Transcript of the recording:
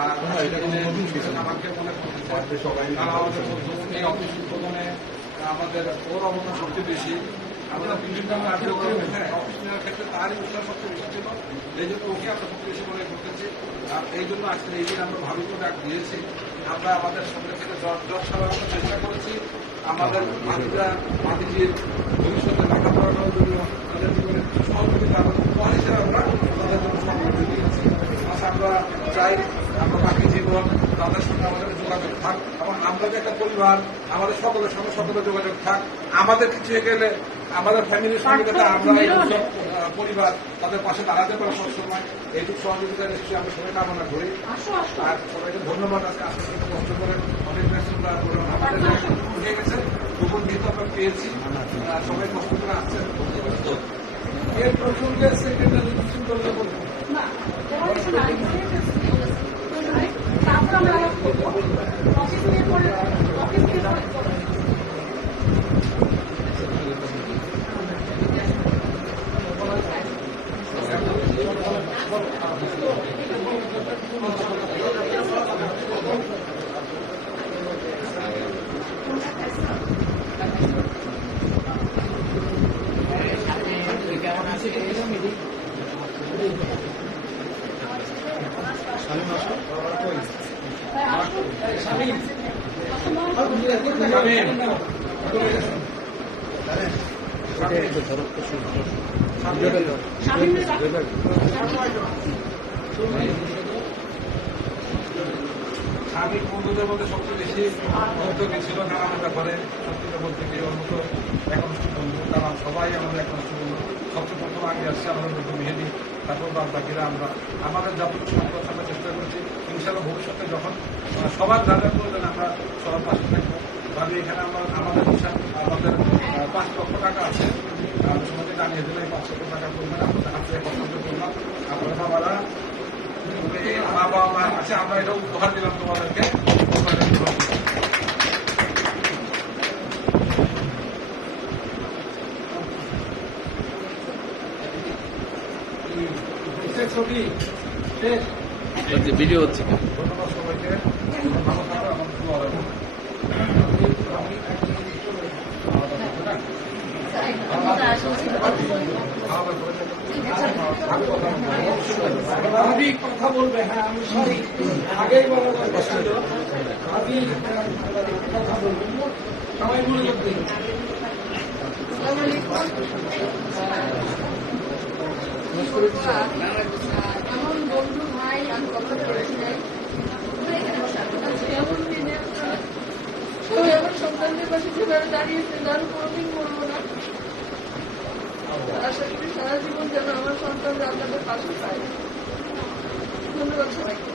আর আমাকে মনে করতেছে তারা আমাদের এই অফিস উদ্বোধনে আমাদের ওর অবদান সবচেয়ে বেশি। আমরা বিভিন্ন অফিস নেওয়ার ক্ষেত্রে তারই উৎসাহ সবচেয়ে বেশি ছিল, এই জন্য ওকে আমরা সবচেয়ে বেশি মনে করতেছি। আর এই জন্য আজকে এই দিন আমরা ভালো করে ডাক দিয়েছি। আমরা আমাদের সঙ্গে থেকে জজ সারানোর চেষ্টা করেছি। আমাদের মাদিজির ভবিষ্যতে লেখাপড়ার জন্য তাদের জীবনে সহযোগিতা উপহার হিসেবে আমরা তাদের জন্য সহযোগিতা দিয়েছি। আমরা চাই আমরা বাকি জীবন তাদের সঙ্গে আমাদের যোগাযোগ থাক এবং আমরা যে একটা পরিবার আমাদের সকলের সঙ্গে সকলের যোগাযোগ থাক। আমাদের কিছু হয়ে গেলে আমাদের ফ্যামিলির সঙ্গে যাতে আমরা এইসব পরিবার তাদের পাশে দাঁড়াতে পারে সবসময়, এইটুকু সহযোগিতা নিশ্চয়ই আমরা সবাই কামনা করি। আর সবাইকে ধন্যবাদ। আজকে আসতে কষ্ট করে অনেক আমাদের উঠে গেছে, তবুও যেহেতু আমরা পেয়েছি সবাই কষ্ট করে আসছেন। এর প্রসঙ্গে সেক্রেটারি কিছু করলে বলবো সাবেক বন্ধুদের মধ্যে সবচেয়ে বেশি উদ্যোগী ছিল নানান ব্যাপারে। সত্যি বলতে গিয়ে ওর মতো একনিষ্ঠ বন্ধু, তারা সবাই আমাদের একনিষ্ঠ বন্ধু। সবচেয়ে প্রথম আগে আসছে আমাদের বন্ধু মেহেদি, তারপর বাদ বাকিরা আমরা আমাদের যতটুকু সম্পদ আমরা চেষ্টা করছি। ইনশাআল্লাহ ভবিষ্যতে যখন সবার যাদের প্রয়োজন আমরা সবার পাশে থাকবো। ভাবি এখানে আমাদের হিসাব আমাদের 5 লক্ষ টাকা আছে, সমাজে জানিয়ে দিলে 5 লক্ষ টাকা করবেন আপনাদের হাতে পছন্দ করলাম। আপনার বাবারা মা বাবা মা আছে, আমরা এটা উপহার দিলাম তোমাদেরকে। ছবি ভিডিও হচ্ছে। ধন্যবাদ সবাইকে, ভালো থাকো। আমি কথা বলবে। হ্যাঁ, আমি সরি আগেই বলা কথা ছিল। আমি কথা বলবো, সবাই মনোযোগ দিন। এমন বন্ধু ভাই আমি কথা বলেছিলাম এমন দিনে সবাই আমার সন্তানদের পাশে যেভাবে দাঁড়িয়েছে তার কোনোদিন বলবো না। আশা করি সারা জীবন যেন আমার সন্তানরা আপনাদের পাশে পায়। ধন্যবাদ সবাইকে।